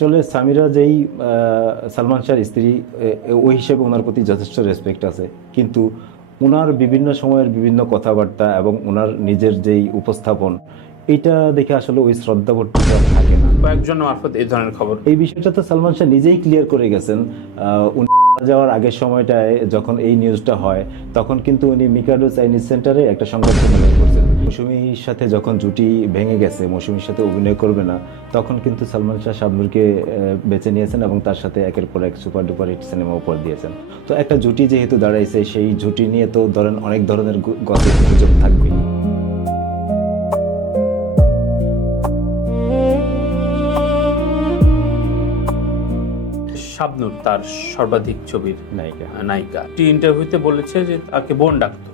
আসলে সামিরা যেই সালমান শাহর স্ত্রী, ওই হিসেবে ওনার প্রতি যথেষ্ট রেসপেক্ট আছে, কিন্তু ওনার বিভিন্ন সময়ের বিভিন্ন কথাবার্তা এবং ওনার নিজের যেই উপস্থাপন, এটা দেখে আসলে ওই শ্রদ্ধাবোধটা থাকে না। কয়েকজন মারফত এই ধরনের খবর। এই বিষয়টা তো সালমান শাহ নিজেই ক্লিয়ার করে গেছেন। উনি মারা যাওয়ার আগের সময়টায় যখন এই নিউজটা হয়, তখন কিন্তু উনি মিকাডো চাইনিজ সেন্টারে একটা সংবাদ সম্মেলন করছেন। মৌসুমীর সাথে যখন জুটি ভেঙে গেছে, মৌসুমীর সাথে অভিনয় করবে না, তখন কিন্তু সালমান শাহ শাবনূরকে বেছে নিয়েছেন এবং তার সাথে একের পর এক সুপার ডুপার হিট সিনেমা উপহার দিয়েছেন। তো একটা জুটি যেহেতু দাঁড়াইছে, সেই জুটি নিয়ে তো ধরেন অনেক ধরনের গসিপ গুজব থাকবেই। শাবনূর তার সর্বাধিক ছবির নায়িকা। নায়িকা ইন্টারভিউতে বলেছে যে তাকে বোন ডাকতো।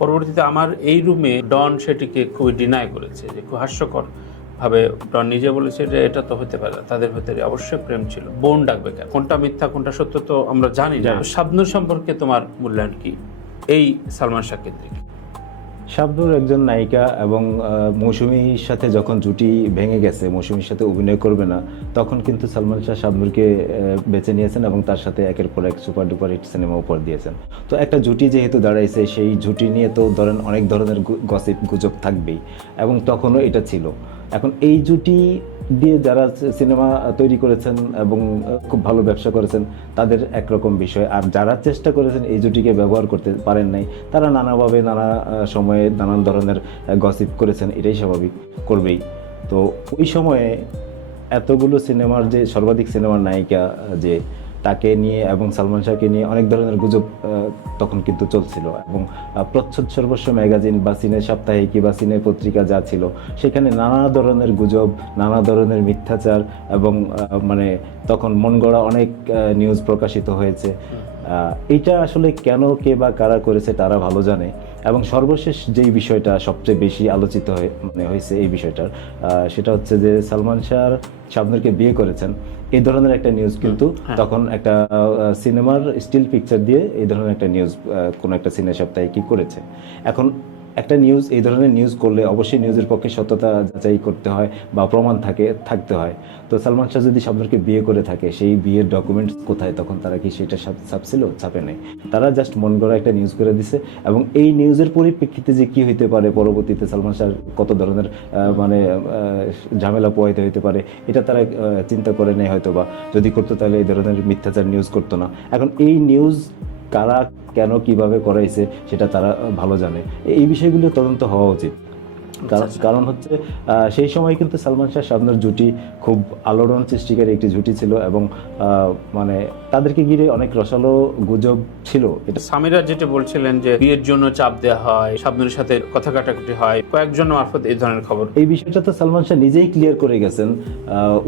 পরবর্তীতে আমার এই রুমে ডন সেটিকে খুবই ডিনাই করেছে, যে খুব হাস্যকর ভাবে ডন নিজে বলেছে যে এটা তো হতে পারে না, তাদের ভেতরে অবশ্যই প্রেম ছিল, বোন ডাকবে কেন? কোনটা মিথ্যা কোনটা সত্য তো আমরা জানি না। শাবনূর সম্পর্কে তোমার মূল্যায়ন কি এই সালমান শাহ কেন্দ্রিক? শাবনূর একজন নায়িকা এবং মৌসুমীর সাথে যখন জুটি ভেঙে গেছে, মৌসুমীর সাথে অভিনয় করবে না, তখন কিন্তু সালমান শাহ শাবনূরকে বেছে নিয়েছেন এবং তার সাথে একের পর এক সুপার ডুপার হিট সিনেমা উপহার দিয়েছেন। তো একটা জুটি যেহেতু দাঁড়াইছে, সেই জুটি নিয়ে তো ধরেন অনেক ধরনের গসিপ গুজব থাকবেই, এবং তখনও এটা ছিল। এখন এই জুটি দিয়ে যারা সিনেমা তৈরি করেছেন এবং খুব ভালো ব্যবসা করেছেন, তাদের একরকম বিষয়। আর যারা চেষ্টা করেছেন এই জুটিকে ব্যবহার করতে পারেন নাই, তারা নানাভাবে নানা সময়ে নানান ধরনের গসিপ করেছেন, এটাই স্বাভাবিক, করবেই। তো ওই সময়ে এতগুলো সিনেমার যে সর্বাধিক সিনেমার নায়িকা, যে তাকে নিয়ে এবং সালমান শাহকে নিয়ে অনেক ধরনের গুজব তখন কিন্তু চলছিল, এবং প্রচ্ছদ সর্বস্ব ম্যাগাজিন বা সিনে সাপ্তাহিকী বা সিনে পত্রিকা যা ছিল, সেখানে নানা ধরনের গুজব, নানা ধরনের মিথ্যাচার এবং মানে তখন মন গড়া অনেক নিউজ প্রকাশিত হয়েছে। এইটা আসলে কেন, কে বা কারা করেছে তারা ভালো জানে। এবং সর্বশেষ যেই বিষয়টা সবচেয়ে বেশি আলোচিত হয়েছে এই বিষয়টার, সেটা হচ্ছে যে সালমান শাহ শাবনূরকে বিয়ে করেছেন, এই ধরনের একটা নিউজ কিন্তু তখন একটা সিনেমার স্টিল পিকচার দিয়ে এই ধরনের একটা নিউজ কোনো একটা সিনে সপ্তাহে কি করেছে। এখন একটা নিউজ, এই ধরনের নিউজ করলে অবশ্যই নিউজের পক্ষে সত্যতা যাচাই করতে হয় বা প্রমাণ থাকতে হয়। তো সালমান শাহ যদি শাবনূরকে বিয়ে করে থাকে, সেই বিয়ের ডকুমেন্টস কোথায়? তখন তারা কি সেটা ছাপছিল? ছাপে নেই, তারা জাস্ট মন গড়া একটা নিউজ করে দিছে। এবং এই নিউজের পরিপ্রেক্ষিতে যে কি হইতে পারে পরবর্তীতে, সালমান শাহ কত ধরনের মানে ঝামেলা পোহাইতে হইতে পারে, এটা তারা চিন্তা করে নেয় হয়তো, বা যদি করতো তাহলে এই ধরনের মিথ্যাচার নিউজ করতো না। এখন এই নিউজ কারা, কেন, কিভাবে করাইছে, সেটা তারা ভালো জানে। এই বিষয়গুলো তদন্ত হওয়া উচিত। কারণ হচ্ছে সেই সময় কিন্তু সালমান শাহ শাবনূর জুটি খুব আলোড়ন সৃষ্টিকারী একটি জুটি ছিল, এবং মানে তাদেরকে ঘিরে অনেক রসালো গুজব ছিল। এটা সামিরা যেটা বলছিলেন যে বিয়ের জন্য চাপ দেওয়া হয়, শাবনূরের সাথে কথা কাটাকাটি হয়, কয়েকজন মারফত এই ধরনের খবর। এই বিষয়টা তো সালমান শাহ নিজেই ক্লিয়ার করে গেছেন।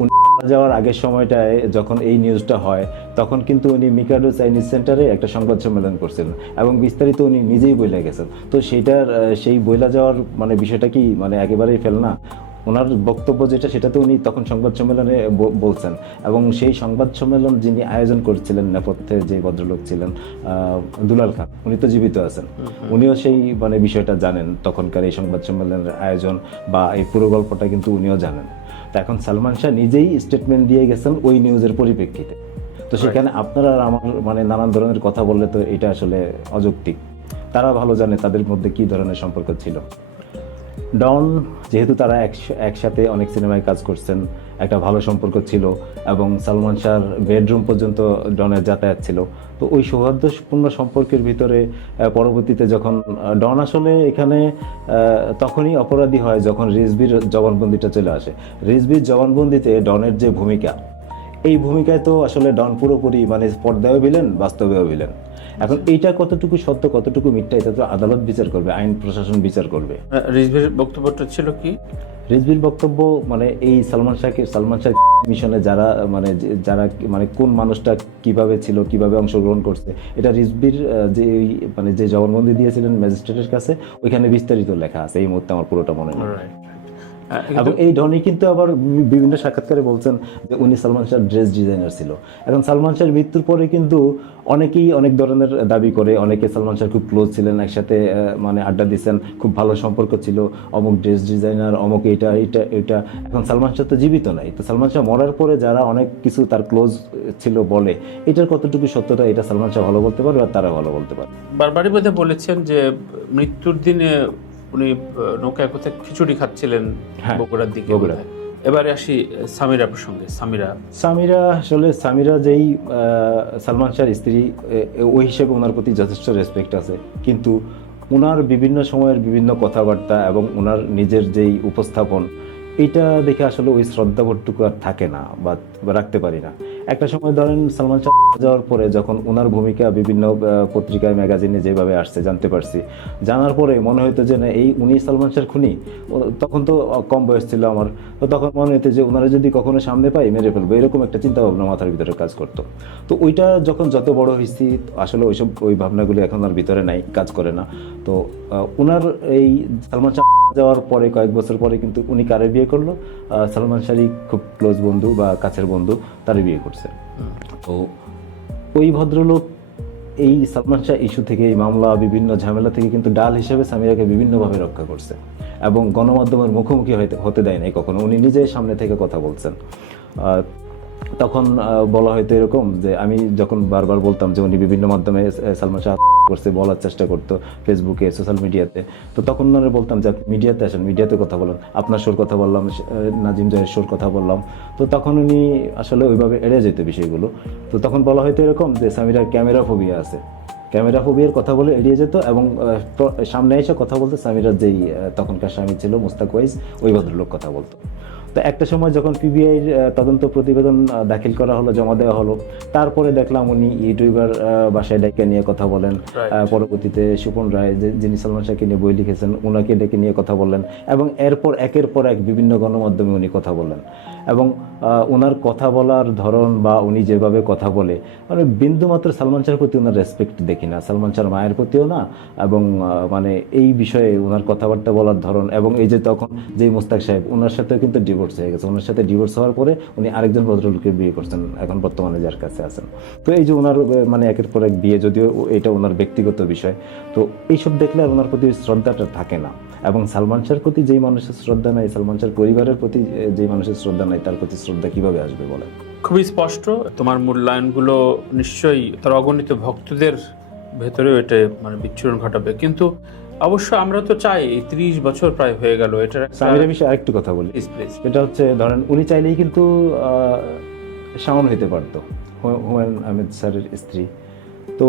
উনি মারা যাওয়ার আগের সময়টায় যখন এই নিউজটা হয়, তখন কিন্তু উনি মিকাডো চাইনিজ সেন্টারে একটা সংবাদ সম্মেলন করছেন এবং বিস্তারিত উনি নিজেই বলে গেছেন। তো সেইটার সেই বইলা যাওয়ার মানে বিষয়টা কি মানে একেবারেই ফেল না? ওনার বক্তব্য যেটা, সেটা তো উনি তখন সংবাদ সম্মেলনে বলছেন। এবং সেই সংবাদ সম্মেলন যিনি আয়োজন করছিলেন, নেপথ্যে যে ভদ্রলোক ছিলেন দুলাল খান, উনি তো জীবিত আছেন, উনিও সেই মানে বিষয়টা জানেন, তখনকার এই সংবাদ সম্মেলনের আয়োজন বা এই পুরো গল্পটা কিন্তু উনিও জানেন। তো এখন সালমান শাহ নিজেই স্টেটমেন্ট দিয়ে গেছেন ওই নিউজের পরিপ্রেক্ষিতে। তো সেখানে আপনারা আর আমার মানে নানান ধরনের কথা বললে তো এটা আসলে অযৌক্তিক। তারা ভালো জানে তাদের মধ্যে কি ধরনের সম্পর্ক ছিল। ডন, যেহেতু তারা একসাথে অনেক সিনেমায় কাজ করছেন, একটা ভালো সম্পর্ক ছিল, এবং সালমান শাহর বেডরুম পর্যন্ত ডনের যাতায়াত ছিল। তো ওই সৌহার্দ্যপূর্ণ সম্পর্কের ভিতরে পরবর্তীতে যখন ডন আসলে এখানে তখনই অপরাধী হয় যখন রিজভির জবানবন্দিটা চলে আসে। রিজভির জবানবন্দিতে ডনের যে ভূমিকা, এই ভূমিকায় তো আসলে ডন পুরোপুরি মানে পর্দায়ও ভিলেন, বাস্তবেও ভিলেন। এখন এইটা কতটুকু সত্য, কতটুকু মিথ্যা, এটা তো আদালত বিচার করবে, আইন প্রশাসন বিচার করবে। রিজভির বক্তব্যটা ছিল কি? রিজভির বক্তব্য মানে এই সালমান শাহ মিশনে যারা মানে কোন মানুষটা কিভাবে ছিল, কিভাবে অংশগ্রহণ করছে, এটা রিজভির যে মানে যে জবানবন্দি দিয়েছিলেন ম্যাজিস্ট্রেটের কাছে, ওইখানে বিস্তারিত লেখা আছে। এই মুহূর্তে আমার পুরোটা মনে নেই। এবং এই ডনি কিন্তু আবার বিভিন্ন সাক্ষাৎকারে বলছেন যে উনি সালমান শাহর ড্রেস ডিজাইনার ছিল। এখন সালমান শাহর মৃত্যুর পরে কিন্তু অনেকেই অনেক ধরনের দাবি করে, অনেকে সালমান শাহ খুব ক্লোজ ছিলেন, একসাথে মানে আড্ডা দিচ্ছেন, খুব ভালো সম্পর্ক ছিল, অমুক ড্রেস ডিজাইনার, অমুক এটা এটা এটা। এখন সালমান শাহ তো জীবিত নাই, তো সালমান শাহ মরার পরে যারা অনেক কিছু তার ক্লোজ ছিল বলে, এটার কতটুকু সত্যতা এটা সালমান শাহ ভালো বলতে পারবে আর তারা ভালো বলতে পারবে। বারবারই বোধহয় বলেছেন যে মৃত্যুর দিনে উনি নৌকায় কোথায় খিচুড়ি খাচ্ছিলেন বগুড়ার দিকে। বগুড়া। এবারে আসি সামিরা প্রসঙ্গে। সামিরা আসলে সামিরা যেই সালমান শাহর স্ত্রী, ওই হিসেবে ওনার প্রতি যথেষ্ট রেসপেক্ট আছে, কিন্তু ওনার বিভিন্ন সময়ের বিভিন্ন কথাবার্তা এবং ওনার নিজের যেই উপস্থাপন, এটা দেখে আসলে ওই শ্রদ্ধাবোধটুকু আর থাকে না বা রাখতে পারি না। একটা সময় ধরেন সালমান শাহ যাওয়ার পরে যখন ওনার ভূমিকা বিভিন্ন পত্রিকায় ম্যাগাজিনে যেভাবে আসছে জানতে পারছি, জানার পরে মনে হতো যে না, এই উনি সালমান শাহর খুনি। তখন তো কম বয়স ছিল আমার, তো তখন মনে হতো যে ওনারা যদি কখনো সামনে পাই মেরে ফেলবো, এরকম একটা চিন্তা ভাবনা মাথার ভিতরে কাজ করতো। তো ওইটা যখন যত বড় হয়েছি আসলে ওই ভাবনাগুলো এখন আর ভিতরে নাই, কাজ করে না। তো ওনার এই সালমান শাহ যাওয়ার পরে কয়েক বছর পরে কিন্তু উনি কারে বিয়ে করলো? সালমান শাহরই খুব ক্লোজ বন্ধু বা কাছের বন্ধু, তারই বিয়ে করছে। তো ওই ভদ্রলোক এই সালমান শাহ ইস্যু থেকে, এই মামলা বিভিন্ন ঝামেলা থেকে কিন্তু ডাল হিসেবে সামিরাকে বিভিন্নভাবে রক্ষা করছে এবং গণমাধ্যমের মুখোমুখি হতে দেয় নাই কখনো। উনি নিজেই সামনে থেকে কথা বলছেন। তখন বলা হয়তো এরকম যে, আমি যখন বারবার বলতাম যে উনি বিভিন্ন মাধ্যমে সালমান শাহ করছে, বলার চেষ্টা করতো ফেসবুকে, সোশ্যাল মিডিয়াতে, তো তখন ওনারা বলতাম যে আপনি মিডিয়াতে আসেন, মিডিয়াতে কথা বলেন, আপনার শোর কথা বললাম, নাজিম জয়ের শোর কথা বললাম। তো তখন উনি আসলে ওইভাবে এড়ে যেত বিষয়গুলো। তো তখন বলা হয়তো এরকম যে সামিরার ক্যামেরা ফোবিয়া আছে, ক্যামেরা ফোবিয়ার কথা বলে এড়িয়ে যেত এবং সামনে এসে কথা বলতে সামিরার যেই তখনকার স্বামী ছিল মুস্তাক ওয়াইজ, ওই ভদ্রলোক কথা বলতো। তো একটা সময় যখন পিবিআইর তদন্ত প্রতিবেদন দাখিল করা হলো, জমা দেওয়া হলো, তারপরে দেখলাম উনি ইউটিউবার বাসায় ডেকে নিয়ে কথা বলেন। পরবর্তীতে সুপন রায়, যিনি সালমান শাহকে নিয়ে বই লিখেছেন, ওনাকে ডেকে নিয়ে কথা বললেন এবং এরপর একের পর এক বিভিন্ন গণমাধ্যমে উনি কথা বললেন। এবং ওনার কথা বলার ধরন বা উনি যেভাবে কথা বলে, মানে বিন্দুমাত্র সালমান শাহর প্রতি ওনার রেসপেক্ট দেখি না, সালমান শাহর মায়ের প্রতিও না। এবং মানে এই বিষয়ে ওনার কথাবার্তা বলার ধরন, এবং এই যে তখন যেই মুস্তাক সাহেব, ওনার সাথেও কিন্তু ডিভোর্স হয়ে গেছে, ওনার সাথে ডিভোর্স হওয়ার পরে উনি আরেকজন ভদ্রলোককে বিয়ে করছেন, এখন বর্তমানে যার কাছে আছেন। তো এই যে ওনার মানে একের পর এক বিয়ে, যদিও এটা ওনার ব্যক্তিগত বিষয়, তো এইসব দেখলে আর ওনার প্রতি শ্রদ্ধাটা থাকে না। এবং সালমান শাহর প্রতি যেই মানুষের শ্রদ্ধা নাই, সালমান শাহর পরিবারের প্রতি যেই মানুষের শ্রদ্ধা নাই, তার প্রতি শ্রদ্ধা কিভাবে আসবে বলেন? খুবই স্পষ্ট। তোমার মূল্যায়নগুলো নিশ্চয়ই তার অগণিত ভক্তদের ভেতরেও এটা মানে বিচ্ছুরণ ঘটাবে, কিন্তু অবশ্য আমরা তো চাই, 30 বছর প্রায় হয়ে গেল এটার। সামিরের বিষয়ে আরেকটু কথা বলি, এটা হচ্ছে ধরেন উনি চাইলেই কিন্তু শাওন হইতে পারতো, হুমায়ুন আহমেদ স্যারের স্ত্রী। তো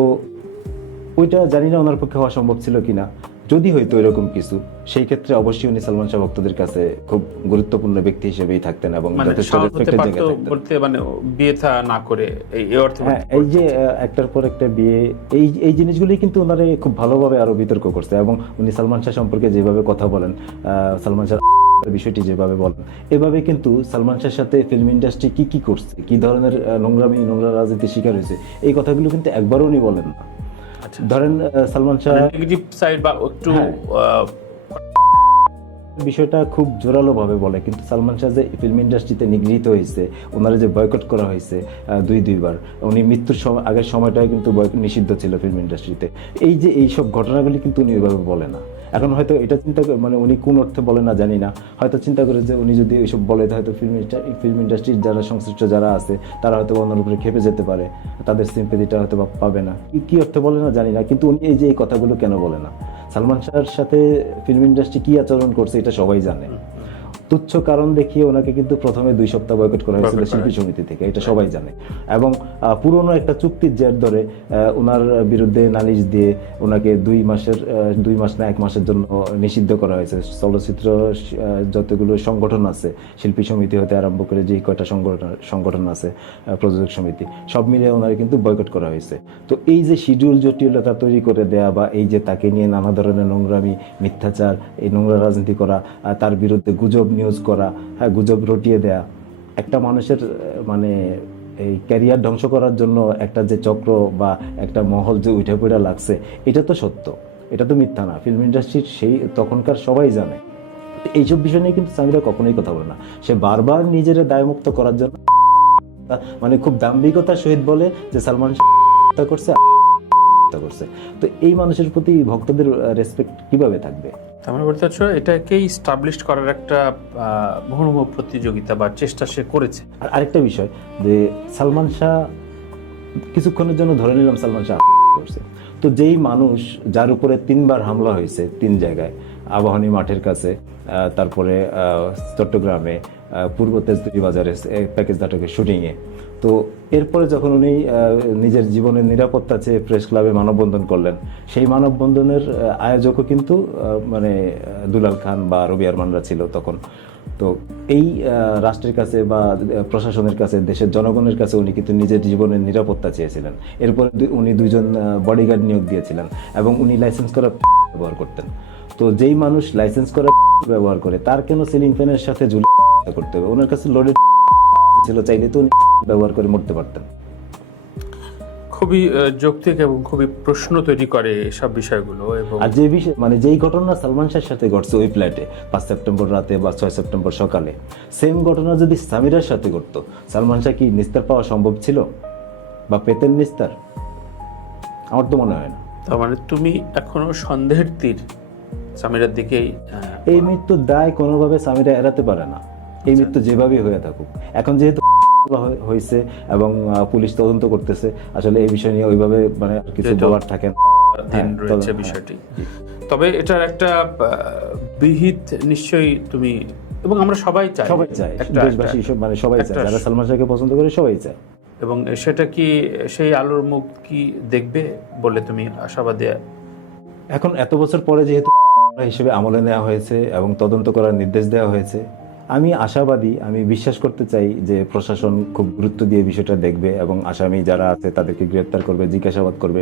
ওইটা জানি না ওনার পক্ষে হওয়া সম্ভব ছিল কিনা। যদি হয়তো এরকম কিছু, সেই ক্ষেত্রে অবশ্যই উনি সালমান শাহ ভক্তদের কাছে খুব গুরুত্বপূর্ণ ব্যক্তি হিসেবেই থাকতেন এবং যথেষ্ট রেসপেক্টের জায়গায় থাকতেন। মানে বিয়ে থা না করে এই অর্থে, এই যে একটার পর একটা বিয়ে, এই জিনিসগুলি কিন্তু ওনারে খুব ভালোভাবে আরো বিতর্ক করছে। এবং উনি সালমান শাহ সম্পর্কে যেভাবে কথা বলেন, সালমান শাহ বিষয়টি যেভাবে বলেন, এভাবে কিন্তু সালমান শাহের সাথে ফিল্ম ইন্ডাস্ট্রি কি করছে, কি ধরনের নোংরা রাজনীতির শিকার হয়েছে, এই কথাগুলো কিন্তু একবারও উনি বলেন না। ধরেন সালমান শাহ নেগেটিভ সাইড বা একটু বিষয়টা খুব জোরালো ভাবে বলে, কিন্তু সালমান শাহ যে ফিল্ম ইন্ডাস্ট্রিতে নিগৃহীত হয়েছে, ওনারা যে বয়কট করা হয়েছে দুইবার, উনি মৃত্যুর আগের সময়টাও কিন্তু নিষিদ্ধ ছিল ফিল্ম ইন্ডাস্ট্রিতে, এই যে এইসব ঘটনাগুলি কিন্তু উনি ওইভাবে বলে না। এখন হয়তো এটা চিন্তা করে, মানে উনি কোন অর্থে বলে না জানি না, হয়তো চিন্তা করে যে উনি যদি এইসব বলে হয়তো ফিল্ম ইন্ডাস্ট্রির যারা সংশ্লিষ্ট যারা আছে তারা হয়তো ওনার উপরে খেপে যেতে পারে, তাদের সিম্পেথিটা হয়তো পাবে না, কি অর্থে বলে না জানি না। কিন্তু উনি এই যে এই কথাগুলো কেন বলে না? সালমান শাহর সাথে ফিল্ম ইন্ডাস্ট্রি কি আচরণ করছে এটা সবাই জানে। তুচ্ছ কারণ দেখিয়ে ওনাকে কিন্তু প্রথমে 2 সপ্তাহ বয়কট করা হয়েছিল শিল্পী সমিতি থেকে, এটা সবাই জানে। এবং পুরনো একটা চুক্তির জের ধরে ওনার বিরুদ্ধে নালিশ দিয়ে ওনাকে 2 মাস না 1 মাসের জন্য নিষিদ্ধ করা হয়েছে। চলচ্চিত্র যতগুলো সংগঠন আছে, শিল্পী সমিতি হতে আরম্ভ করে যে কয়টা সংগঠন আছে, প্রযোজক সমিতি, সব মিলে ওনাকে কিন্তু বয়কট করা হয়েছে। তো এই যে শিডিউল জটিলতা তৈরি করে দেয়া, বা এই যে তাকে নিয়ে নানা ধরনের নোংরামি, মিথ্যাচার, এই নোংরা রাজনীতি করা, তার বিরুদ্ধে গুজব নিউজ করা, গুজব রটিয়ে দেয়া, একটা মানুষের মানে এই ক্যারিয়ার ধ্বংস করার জন্য একটা যে চক্র বা একটা মহল যে উঠে পড়া লাগছে, এটা তো সত্য, এটা তো মিথ্যা না। ফিল্ম ইন্ডাস্ট্রির সেই তখনকার সবাই জানে। এইসব বিষয় নিয়ে কিন্তু সামিরা কখনোই কথা বলে না। সে বারবার নিজের দায়মুক্ত করার জন্য মানে খুব দাম্ভিকতার সহিত বলে যে সালমান শাহ হত্যা করছে, হত্যা করছে। তো এই মানুষের প্রতি ভক্তদের রেসপেক্ট কিভাবে থাকবে? তার মানে বলতে চাচ্ছ এটাকেই স্টাবলিশ করার একটা মুহুর্মুহ প্রতিযোগিতা বা চেষ্টা সে করেছে। আর আরেকটা বিষয় যে সালমান শাহ, কিছুক্ষণের জন্য ধরে নিলাম সালমান শাহ করছে, তো যেই মানুষ যার উপরে 3বার হামলা হয়েছে 3 জায়গায়, আবাহনী মাঠের কাছে, তারপরে চট্টগ্রামে, পূর্ব তেজতুরি বাজারে প্যাকেজ নাটকের শুটিংয়ে, তো এরপরে যখন উনি নিজের জীবনের নিরাপত্তা চেয়ে প্রেস ক্লাবে মানববন্ধন করলেন, সেই মানববন্ধনের আয়োজকও কিন্তু মানে দুলাল খান বা রবি আরমানরা ছিল তখন। তো এই রাষ্ট্রের কাছে বা প্রশাসনের কাছে, দেশের জনগণের কাছে উনি কিন্তু নিজের জীবনের নিরাপত্তা চেয়েছিলেন। এরপরে উনি 2জন বডিগার্ড নিয়োগ দিয়েছিলেন এবং উনি লাইসেন্স করা ব্যবহার করতেন। তো যেই মানুষ লাইসেন্স করা ব্যবহার করে তার কেন সিলিং ফ্যানের সাথে ঝুলে করতে হবে? ওনার কাছে লোডেড ছিল, চাইলে তো উনি ব্যবহার করে মরতে পারতেন। খুবই যৌক্তিক এবং খুবই প্রশ্ন তৈরি করে এসব বিষয়গুলো। এবং আর যে বিষয় মানে যেই ঘটনা সালমান শাহের সাথে ঘটছে ওই ফ্ল্যাটে 5 সেপ্টেম্বর রাতে বা 6 সেপ্টেম্বর সকালে, সেম ঘটনা যদি সামিরার সাথে ঘটতো, সালমান শাহ কি নিস্তার পাওয়া সম্ভব ছিল বা পেতেন নিস্তার? আমার তো মনে হয় না। তার মানে তুমি এখনো সন্দেহের তীর সামিরার দিকেই। এই মৃত্যুর দায় কোনোভাবে সামিরা এড়াতে পারে না, এই মৃত্যু যেভাবেই হয়ে থাকুক। এখন যেহেতু হয়েছে এবং পুলিশ তদন্ত করতেছে, আসলে এই বিষয় নিয়ে ওইভাবে মানে কিছু বলার থাকে না। দিন রয়েছে বিষয়টি। তবে এটার একটা বিহিত নিশ্চয়ই তুমি এবং আমরা সবাই চাই, সবাই চায়, দেশবাসী মানে সবাই চায়, যারা সালমান শাহকে পছন্দ করে সবাই চায়। এবং সেটা কি সেই আলোর মুখ কি দেখবে বলে তুমি আশাবাদী? এখন এত বছর পরে যেহেতু হিসেবে আমলে নেওয়া হয়েছে এবং তদন্ত করার নির্দেশ দেওয়া হয়েছে, আমি আশাবাদী, আমি বিশ্বাস করতে চাই যে প্রশাসন খুব গুরুত্ব দিয়ে বিষয়টা দেখবে এবং আসামি যারা আছে তাদেরকে গ্রেপ্তার করবে, জিজ্ঞাসাবাদ করবে।